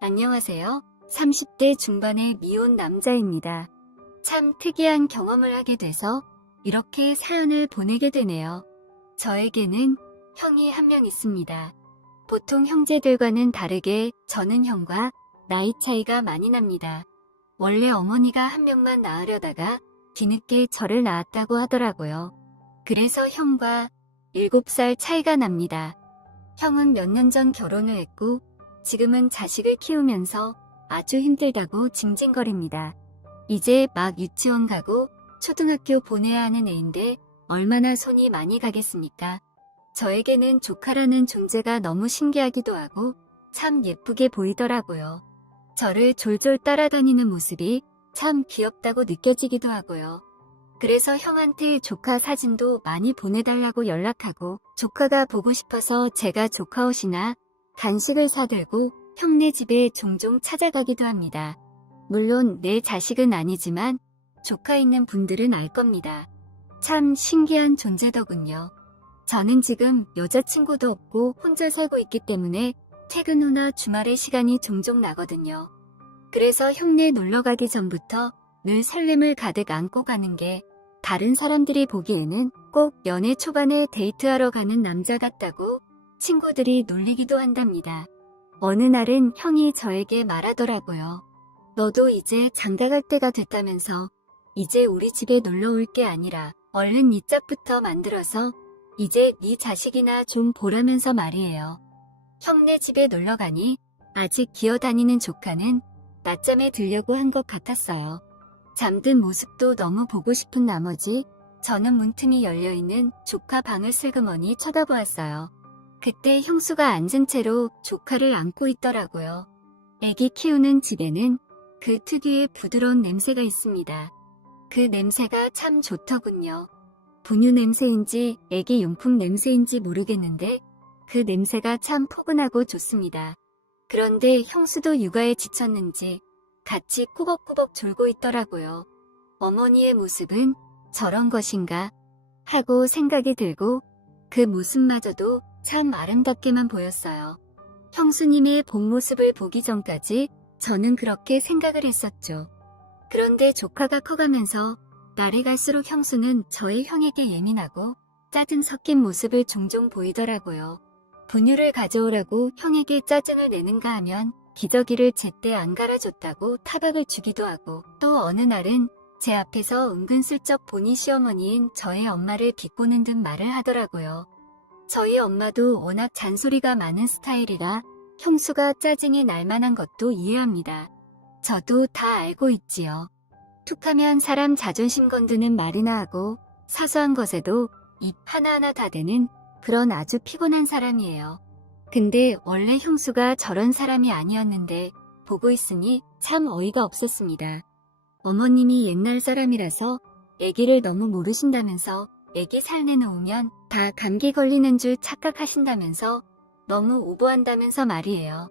안녕하세요. 30대 중반의 미혼 남자입니다. 참 특이한 경험을 하게 돼서 이렇게 사연을 보내게 되네요. 저에게는 형이 한 명 있습니다. 보통 형제들과는 다르게 저는 형과 나이 차이가 많이 납니다. 원래 어머니가 한 명만 낳으려다가 뒤늦게 저를 낳았다고 하더라고요. 그래서 형과 7살 차이가 납니다. 형은 몇 년 전 결혼을 했고 지금은 자식을 키우면서 아주 힘들다고 징징거립니다. 이제 막 유치원 가고 초등학교 보내야 하는 애인데 얼마나 손이 많이 가겠습니까? 저에게는 조카라는 존재가 너무 신기하기도 하고 참 예쁘게 보이더라고요. 저를 졸졸 따라다니는 모습이 참 귀엽다고 느껴지기도 하고요. 그래서 형한테 조카 사진도 많이 보내달라고 연락하고 조카가 보고 싶어서 제가 조카 옷이나 간식을 사들고 형네 집에 종종 찾아가기도 합니다. 물론 내 자식은 아니지만 조카 있는 분들은 알 겁니다. 참 신기한 존재더군요. 저는 지금 여자친구도 없고 혼자 살고 있기 때문에 퇴근 후나 주말에 시간이 종종 나거든요. 그래서 형네 놀러 가기 전부터 늘 설렘을 가득 안고 가는 게 다른 사람들이 보기에는 꼭 연애 초반에 데이트하러 가는 남자 같다고 친구들이 놀리기도 한답니다. 어느 날은 형이 저에게 말하더라고요. 너도 이제 장가갈 때가 됐다면서 이제 우리 집에 놀러 올 게 아니라 얼른 이 짝부터 만들어서 이제 네 자식이나 좀 보라면서 말이에요. 형네 집에 놀러 가니 아직 기어다니는 조카는 낮잠에 들려고 한 것 같았어요. 잠든 모습도 너무 보고 싶은 나머지 저는 문틈이 열려있는 조카 방을 슬그머니 쳐다보았어요. 그때 형수가 앉은 채로 조카를 안고 있더라고요. 애기 키우는 집에는 그 특유의 부드러운 냄새가 있습니다. 그 냄새가 참 좋더군요. 분유 냄새인지 애기 용품 냄새인지 모르겠는데 그 냄새가 참 포근하고 좋습니다. 그런데 형수도 육아에 지쳤는지 같이 꾸벅꾸벅 졸고 있더라고요. 어머니의 모습은 저런 것인가 하고 생각이 들고 그 모습마저도 참 아름답게만 보였어요. 형수님의 본 모습을 보기 전까지 저는 그렇게 생각을 했었죠. 그런데 조카가 커가면서 날이 갈수록 형수는 저의 형에게 예민하고 짜증 섞인 모습을 종종 보이더라고요. 분유를 가져오라고 형에게 짜증을 내는가 하면 기저귀를 제때 안 갈아줬다고 타박을 주기도 하고 또 어느 날은 제 앞에서 은근슬쩍 본인 시어머니인 저의 엄마를 비꼬는 듯 말을 하더라고요. 저희 엄마도 워낙 잔소리가 많은 스타일이라 형수가 짜증이 날 만한 것도 이해합니다. 저도 다 알고 있지요. 툭하면 사람 자존심 건드는 말이나 하고 사소한 것에도 입 하나하나 다 대는 그런 아주 피곤한 사람이에요. 근데 원래 형수가 저런 사람이 아니었는데 보고 있으니 참 어이가 없었습니다. 어머님이 옛날 사람이라서 애기를 너무 모르신다면서 애기 살내놓으면 다 감기 걸리는 줄 착각하신다면서 너무 오버한다면서 말이에요.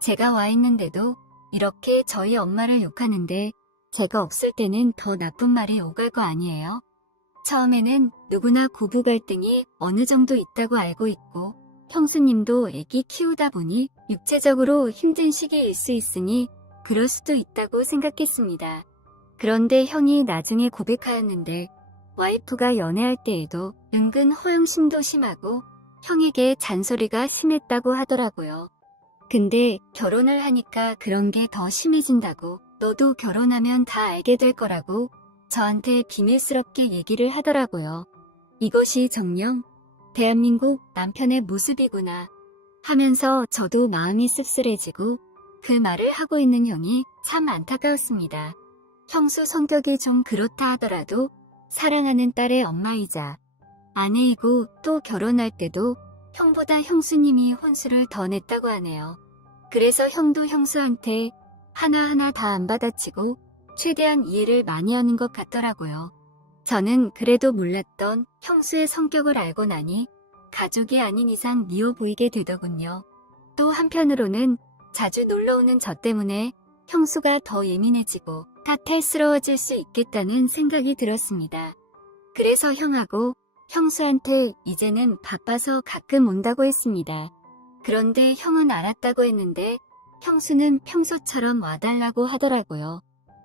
제가 와 있는데도 이렇게 저희 엄마를 욕하는데 제가 없을 때는 더 나쁜 말이 오갈 거 아니에요? 처음에는 누구나 고부 갈등이 어느 정도 있다고 알고 있고 형수님도 애기 키우다 보니 육체적으로 힘든 시기일 수 있으니 그럴 수도 있다고 생각했습니다. 그런데 형이 나중에 고백하였는데 와이프가 연애할 때에도 은근 허영심도 심하고 형에게 잔소리가 심했다고 하더라고요. 근데 결혼을 하니까 그런 게 더 심해진다고 너도 결혼하면 다 알게 될 거라고 저한테 비밀스럽게 얘기를 하더라고요. 이것이 정녕 대한민국 남편의 모습이구나 하면서 저도 마음이 씁쓸해지고 그 말을 하고 있는 형이 참 안타까웠습니다. 형수 성격이 좀 그렇다 하더라도 사랑하는 딸의 엄마이자 아내이고 또 결혼할 때도 형보다 형수님이 혼수를 더 냈다고 하네요. 그래서 형도 형수한테 하나하나 다 안 받아치고 최대한 이해를 많이 하는 것 같더라고요. 저는 그래도 몰랐던 형수의 성격을 알고 나니 가족이 아닌 이상 미워 보이게 되더군요. 또 한편으로는 자주 놀러오는 저 때문에 형수가 더 예민해지고 탓탈스러워질 수 있겠다는 생각이 들었습니다. 그래서 형하고 형수한테 이제는 바빠서 가끔 온다고 했습니다. 그런데 형은 알았다고 했는데 형수는 평소처럼 와달라고 하더라고요.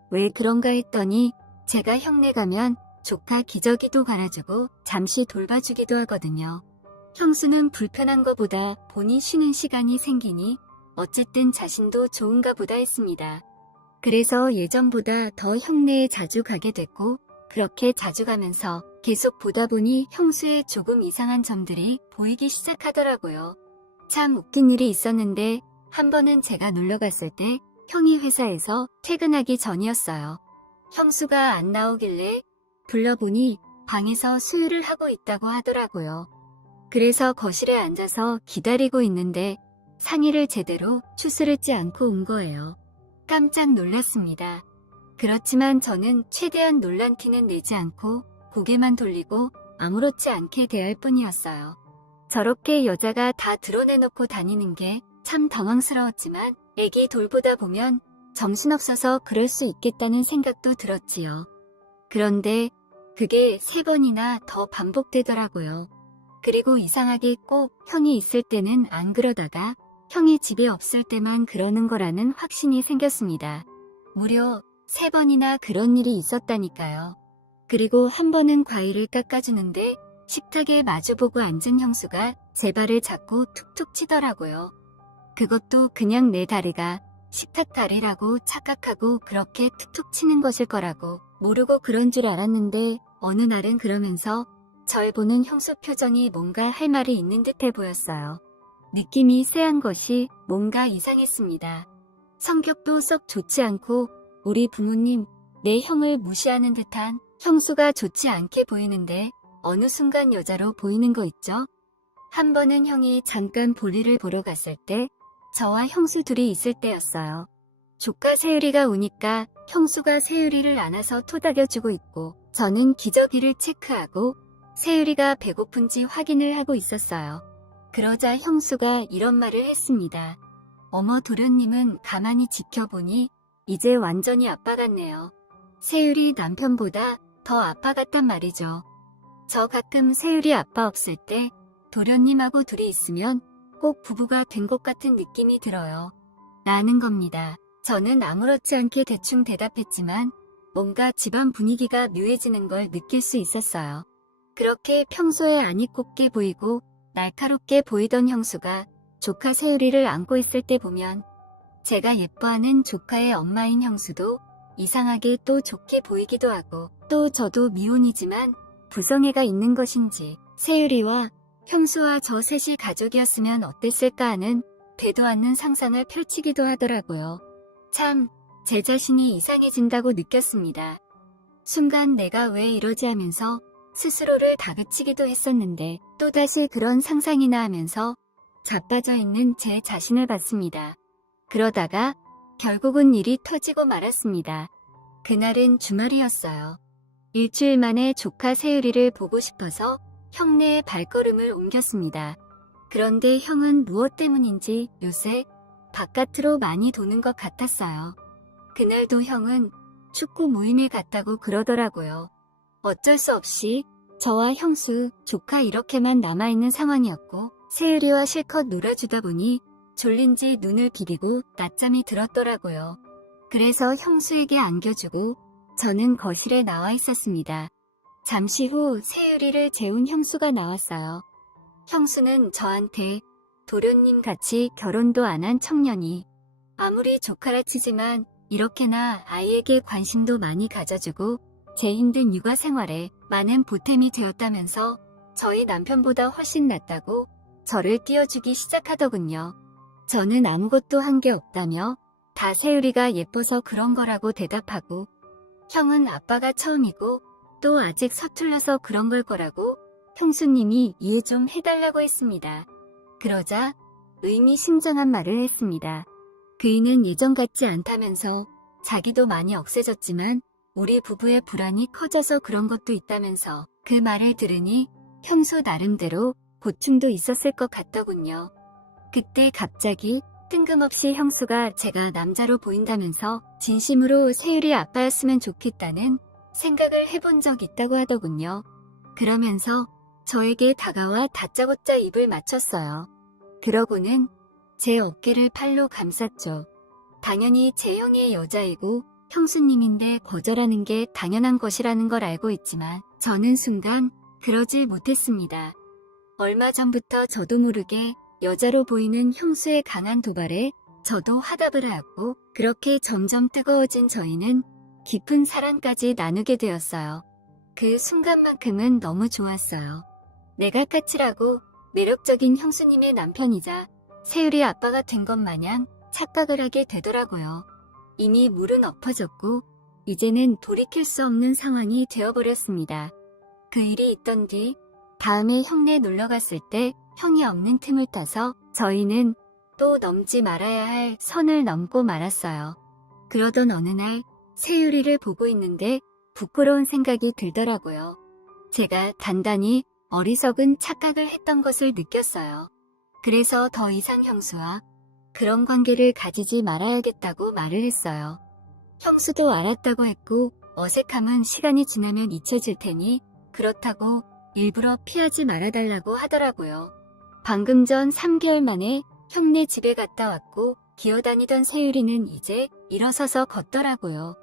왜 그런가 했더니 제가 형네 가면 조카 기저귀도 갈아주고 잠시 돌봐주기도 하거든요. 형수는 불편한 것보다 본인 쉬는 시간이 생기니 어쨌든 자신도 좋은가 보다 했습니다. 그래서 예전보다 더 형네에 자주 가게 됐고 그렇게 자주 가면서 계속 보다 보니 형수의 조금 이상한 점들이 보이기 시작하더라고요. 참 웃긴 일이 있었는데 한 번은 제가 놀러 갔을 때 형이 회사에서 퇴근하기 전이었어요. 형수가 안 나오길래 불러보니 방에서 수유를 하고 있다고 하더라고요. 그래서 거실에 앉아서 기다리고 있는데 상의를 제대로 추스르지 않고 온 거예요. 깜짝 놀랐습니다. 그렇지만 저는 최대한 놀란 티는 내지 않고 고개만 돌리고 아무렇지 않게 대할 뿐이었어요. 저렇게 여자가 다 드러내놓고 다니는 게 참 당황스러웠지만 애기 돌보다 보면 정신없어서 그럴 수 있겠다는 생각도 들었지요. 그런데 그게 3번이나 더 반복되더라고요. 그리고 이상하게 꼭 형이 있을 때는 안 그러다가 형이 집에 없을 때만 그러는 거라는 확신이 생겼습니다. 무려 3번이나 그런 일이 있었다니까요. 그리고 한 번은 과일을 깎아주는데 식탁에 마주보고 앉은 형수가 제 발을 잡고 툭툭 치더라고요. 그것도 그냥 내 다리가 식탁 다리라고 착각하고 그렇게 툭툭 치는 것일 거라고 모르고 그런 줄 알았는데 어느 날은 그러면서 절 보는 형수 표정이 뭔가 할 말이 있는 듯해 보였어요. 느낌이 쎄한 것이 뭔가 이상했습니다. 성격도 썩 좋지 않고 우리 부모님, 내 형을 무시하는 듯한 형수가 좋지 않게 보이는데 어느 순간 여자로 보이는 거 있죠? 한 번은 형이 잠깐 볼일을 보러 갔을 때 저와 형수 둘이 있을 때였어요. 조카 세율이가 우니까 형수가 세율이를 안아서 토닥여주고 있고 저는 기저귀를 체크하고 세율이가 배고픈지 확인을 하고 있었어요. 그러자 형수가 이런 말을 했습니다. 어머 도련님은 가만히 지켜보니 이제 완전히 아빠 같네요. 세율이 남편보다 더 아빠 같단 말이죠. 저 가끔 세율이 아빠 없을 때 도련님하고 둘이 있으면 꼭 부부가 된 것 같은 느낌이 들어요. 라는 겁니다. 저는 아무렇지 않게 대충 대답했지만 뭔가 집안 분위기가 묘해지는 걸 느낄 수 있었어요. 그렇게 평소에 안 입곱게 보이고 날카롭게 보이던 형수가 조카 세율이를 안고 있을 때 보면 제가 예뻐하는 조카의 엄마인 형수도 이상하게 또 좋게 보이기도 하고 또 저도 미혼이지만 부성애가 있는 것인지 세율이와 형수와 저 셋이 가족이었으면 어땠을까 하는 되도 않는 상상을 펼치기도 하더라고요. 참, 제 자신이 이상해진다고 느꼈습니다. 순간 내가 왜 이러지 하면서 스스로를 다그치기도 했었는데 또다시 그런 상상이나 하면서 자빠져 있는 제 자신을 봤습니다. 그러다가 결국은 일이 터지고 말았습니다. 그날은 주말이었어요. 일주일 만에 조카 세율이를 보고 싶어서 형네의 발걸음을 옮겼습니다. 그런데 형은 무엇 때문인지 요새 바깥으로 많이 도는 것 같았어요. 그날도 형은 축구 모임에 갔다고 그러더라고요. 어쩔 수 없이 저와 형수, 조카 이렇게만 남아있는 상황이었고 세율이와 실컷 놀아주다 보니 졸린지 눈을 비비고 낮잠이 들었더라고요. 그래서 형수에게 안겨주고 저는 거실에 나와 있었습니다. 잠시 후 세율이를 재운 형수가 나왔어요. 형수는 저한테 도련님 같이 결혼도 안 한 청년이 아무리 조카라 치지만 이렇게나 아이에게 관심도 많이 가져주고 제 힘든 육아 생활에 많은 보탬이 되었다면서 저희 남편보다 훨씬 낫다고 저를 띄워주기 시작하더군요. 저는 아무것도 한 게 없다며 다 세율이가 예뻐서 그런 거라고 대답하고 형은 아빠가 처음이고 또 아직 서툴러서 그런 걸 거라고 형수님이 이해 좀 해달라고 했습니다. 그러자 의미심장한 말을 했습니다. 그이는 예전 같지 않다면서 자기도 많이 억세졌지만 우리 부부의 불안이 커져서 그런 것도 있다면서 그 말을 들으니 형수 나름대로 고충도 있었을 것 같더군요. 그때 갑자기 뜬금없이 형수가 제가 남자로 보인다면서 진심으로 세율이 아빠였으면 좋겠다는 생각을 해본 적 있다고 하더군요. 그러면서 저에게 다가와 다짜고짜 입을 맞췄어요. 그러고는 제 어깨를 팔로 감쌌죠. 당연히 제 형의 여자이고 형수님인데 거절하는 게 당연한 것이라는 걸 알고 있지만 저는 순간 그러지 못했습니다. 얼마 전부터 저도 모르게 여자로 보이는 형수의 강한 도발에 저도 화답을 하고 그렇게 점점 뜨거워진 저희는 깊은 사랑까지 나누게 되었어요. 그 순간만큼은 너무 좋았어요. 내가 까칠하고 매력적인 형수님의 남편이자 세율이 아빠가 된 것 마냥 착각을 하게 되더라고요. 이미 물은 엎어졌고 이제는 돌이킬 수 없는 상황이 되어버렸습니다. 그 일이 있던 뒤 다음에 형네 놀러 갔을 때 형이 없는 틈을 타서 저희는 또 넘지 말아야 할 선을 넘고 말았어요. 그러던 어느 날 세율이를 보고 있는데 부끄러운 생각이 들더라고요. 제가 단단히 어리석은 착각을 했던 것을 느꼈어요. 그래서 더 이상 형수와 그런 관계를 가지지 말아야겠다고 말을 했어요. 형수도 알았다고 했고 어색함은 시간이 지나면 잊혀질 테니 그렇다고 일부러 피하지 말아달라고 하더라고요. 방금 전 3개월 만에 형네 집에 갔다 왔고 기어다니던 세율이는 이제 일어서서 걷더라고요.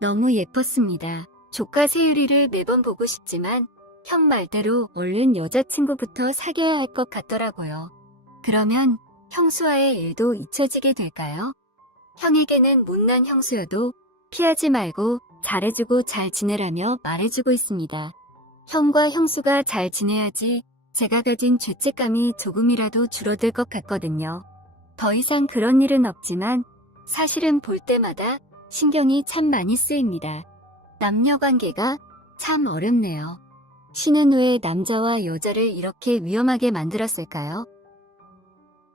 너무 예뻤습니다. 조카 세율이를 매번 보고 싶지만 형 말대로 얼른 여자친구부터 사귀어야 할 것 같더라고요. 그러면 형수와의 일도 잊혀지게 될까요? 형에게는 못난 형수여도 피하지 말고 잘해주고 잘 지내라며 말해주고 있습니다. 형과 형수가 잘 지내야지 제가 가진 죄책감이 조금이라도 줄어들 것 같거든요. 더 이상 그런 일은 없지만 사실은 볼 때마다 신경이 참 많이 쓰입니다. 남녀 관계가 참 어렵네요. 신은 왜 남자와 여자를 이렇게 위험하게 만들었을까요?